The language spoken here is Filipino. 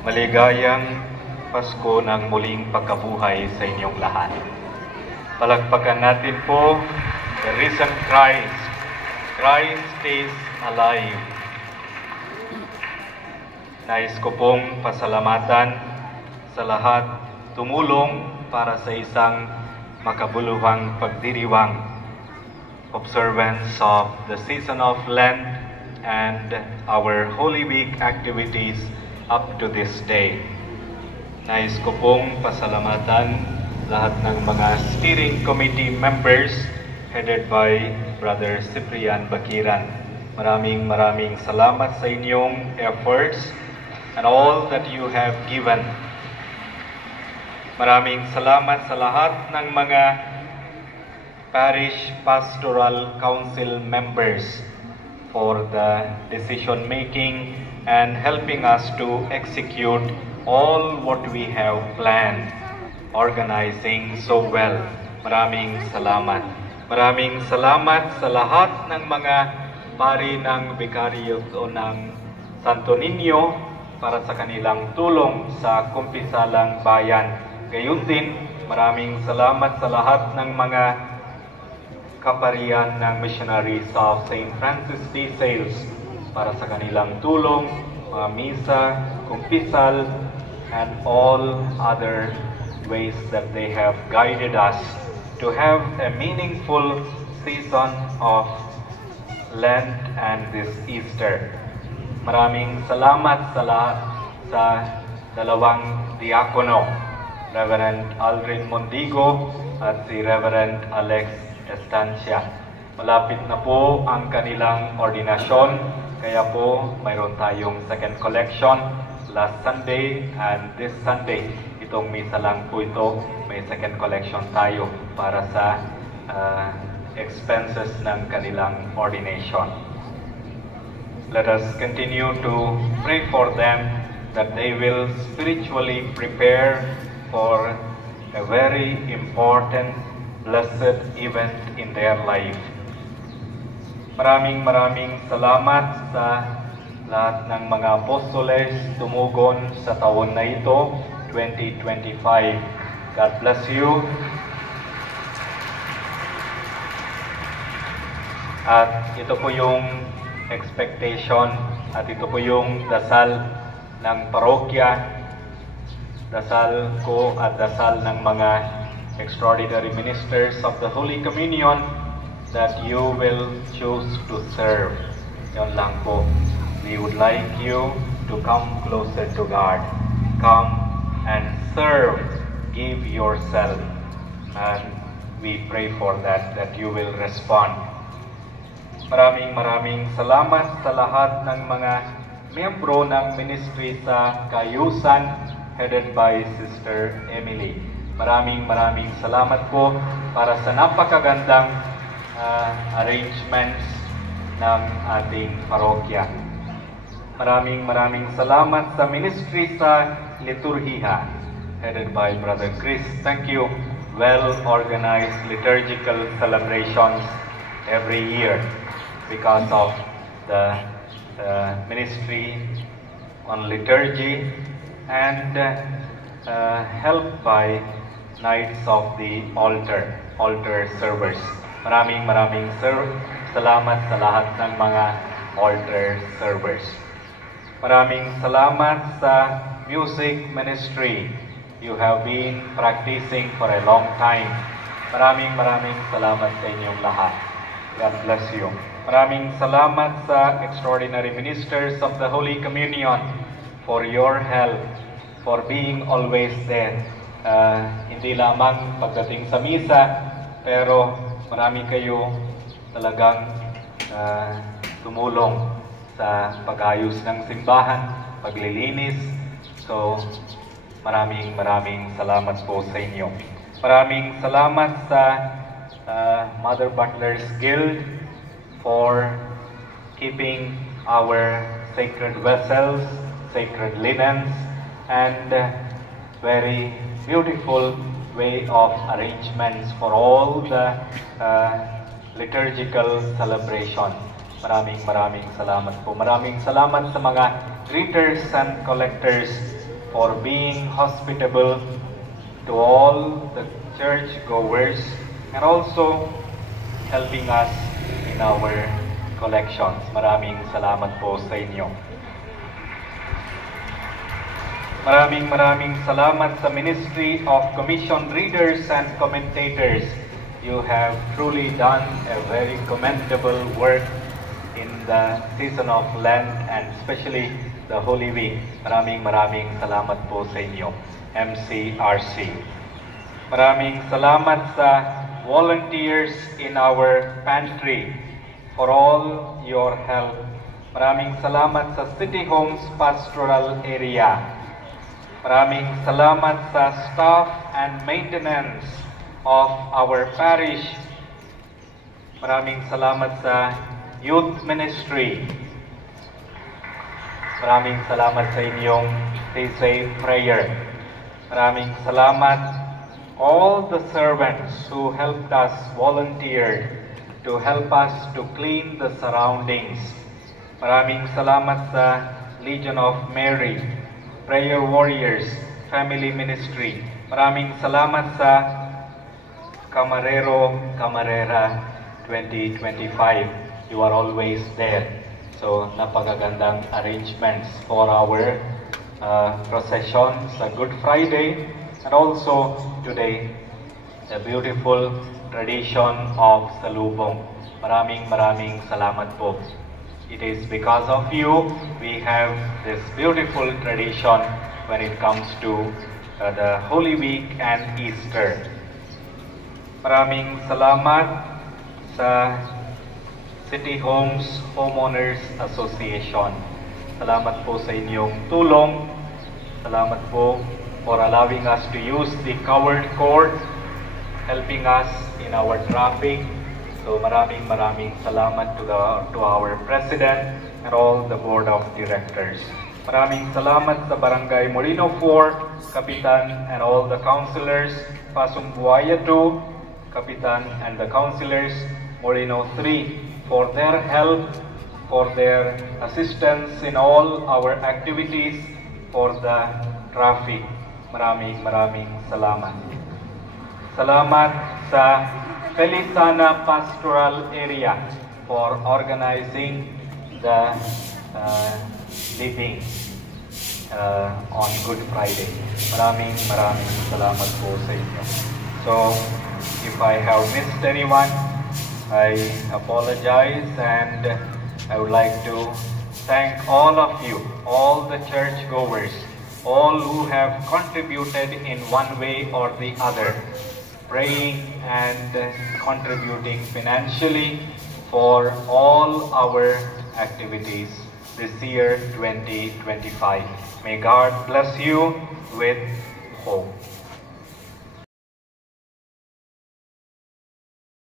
Maligayang Pasko ng muling pagkabuhay sa inyong lahat. Palagpakan natin po the risen Christ. Christ is alive. Nais ko pong pasalamatan sa lahat tumulong para sa isang makabuluhang pagdiriwang, observance of the season of Lent and our Holy Week activities up to this day. Nais ko pong pasalamatan lahat ng mga steering committee members headed by Brother Cyprian Bakiran. Maraming salamat sa inyong efforts and all that you have given. Maraming salamat sa lahat ng mga Parish Pastoral Council members for the decision making and helping us to execute all what we have planned, organizing so well. Maraming salamat. Maraming salamat sa lahat ng mga pari ng Vicaryo ng Santo Niño para sa kanilang tulong sa kumpisalang bayan. Gayon din, maraming salamat sa lahat ng mga kaparian ng Missionaries of St. Francis de Sales para sa kanilang tulong, mga misa, kumpisal, and all other ways that they have guided us to have a meaningful season of Lent and this Easter. Maraming salamat sa lahat sa dalawang diakono, Reverend Aldrin Mondigo at si Reverend Alex Estancia. Malapit na po ang kanilang ordinasyon, kaya po mayroon tayong second collection last Sunday and this Sunday. Itong misa lang po ito, may second collection tayo para sa expenses ng kanilang ordination. Let us continue to pray for them that they will spiritually prepare for a very important, blessed event in their life. Maraming salamat sa lahat ng mga apostoles tumugon sa taon na ito, 2025. God bless you. At ito po yung expectation at ito po yung dasal ng parokya, dasal ko at dasal ng mga extraordinary ministers of the Holy Communion that you will choose to serve. Yon lang po. We would like you to come closer to God. Come and serve. Give yourself. And we pray for that you will respond. Maraming salamat sa lahat ng mga miyembro ng ministry sa Kayusan headed by Sister Emily. Maraming salamat po para sa napakagandang arrangements ng ating parokya. Maraming salamat sa ministry sa liturhiya headed by Brother Chris. Thank you. Well-organized liturgical celebrations every year because of the ministry on liturgy and helped by Knights of the altar servers. Maraming salamat sa lahat ng mga altar servers. Maraming salamat sa music ministry. You have been practicing for a long time. Maraming salamat sa inyong lahat. God bless you. Maraming salamat sa extraordinary ministers of the Holy Communion for your help, for being always there. Hindi lamang pagdating sa misa, pero marami kayo talagang tumulong sa pag-ayos ng simbahan, paglilinis. So, maraming salamat po sa inyo. Maraming salamat sa Mother Butlers Guild for keeping our sacred vessels, sacred linens, and very beautiful way of arrangements for all the liturgical celebration. Maraming salamat po. Maraming salamat sa mga greeters and collectors for being hospitable to all the church goers and also helping us in our collections. Maraming salamat po sa inyo. Maraming salamat sa Ministry of Commission Readers and Commentators. You have truly done a very commendable work in the season of Lent and especially the Holy Week. Maraming salamat po sa inyo, MCRC. Maraming salamat sa volunteers in our pantry for all your help. Maraming salamat sa City Homes Pastoral Area. Maraming salamat sa staff and maintenance of our parish. Maraming salamat sa youth ministry. Maraming salamat sa inyong stay safe prayer. Maraming salamat all the servants who helped us volunteer to help us to clean the surroundings. Maraming salamat sa Legion of Mary, Prayer Warriors, Family Ministry. Maraming salamat sa Camarero, Camarera 2025. You are always there. So, napakagandang arrangements for our procession sa Good Friday and also today, the beautiful tradition of Salubong. Maraming salamat po. It is because of you we have this beautiful tradition when it comes to the Holy Week and Easter. Maraming salamat sa City Homes Homeowners Association. Salamat po sa inyong tulong. Salamat po for allowing us to use the covered court, helping us in our traffic. So maraming salamat to our President and all the Board of Directors. Maraming salamat sa Barangay Molino 4, Kapitan and all the councilors, Pasumbuaya 2, Kapitan and the councilors, Molino 3, for their help, for their assistance in all our activities for the traffic. Maraming salamat. Salamat sa Felisana Pastoral Area for organizing the living on Good Friday. Maraming salamat po sa inyo. So, if I have missed anyone, I apologize, and I would like to thank all of you, all the church goers, all who have contributed in one way or the other, praying and contributing financially for all our activities this year 2025. May God bless you with hope.